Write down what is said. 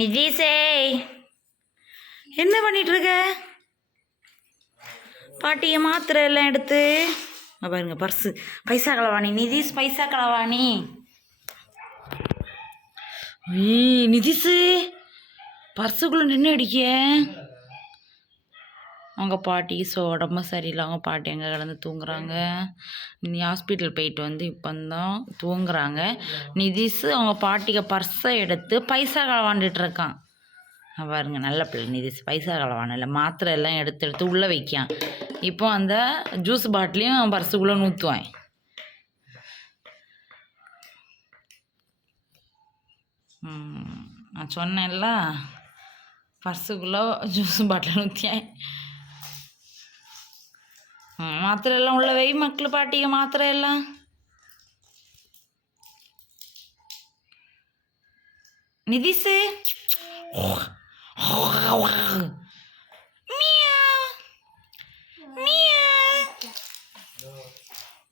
நிதீஷே என்ன பண்ணிட்டு இருக்க? பாட்டியை மாத்திரை எல்லாம் எடுத்து பாருங்க, பர்ஸு பைசா களவாணி. நிதீஷ் பைசா களவாணி. நிதீஷு பர்ஸுக்குள்ள நின்று அடிக்க. அவங்க பாட்டி உடம்பு சரியில்லை. அவங்க பாட்டி அங்கே கிடந்து தூங்குறாங்க. நீ ஹாஸ்பிட்டல் போயிட்டு வந்து இப்போ தான் தூங்குறாங்க. நிதிஷு அவங்க பாட்டிக்கு பர்ஸை எடுத்து பைசா களவாண்டுட்டு இருக்கான். பாருங்க, நல்ல பிள்ளை நிதிஷ். பைசா களவானில்லை, மாத்திரை எல்லாம் எடுத்து எடுத்து உள்ளே வைக்கான். இப்போ அந்த ஜூஸ் பாட்டிலையும் பர்ஸுக்குள்ளே நூற்றுவான். நான் சொன்னேன்ல, பர்ஸுக்குள்ளே ஜூஸ் பாட்டில் ஊற்றியேன். மாத்திரை எல்லாம் உள்ள வை மக்கள். பாட்டிக்கு மாத்திரை எல்லாம் நிதிஷு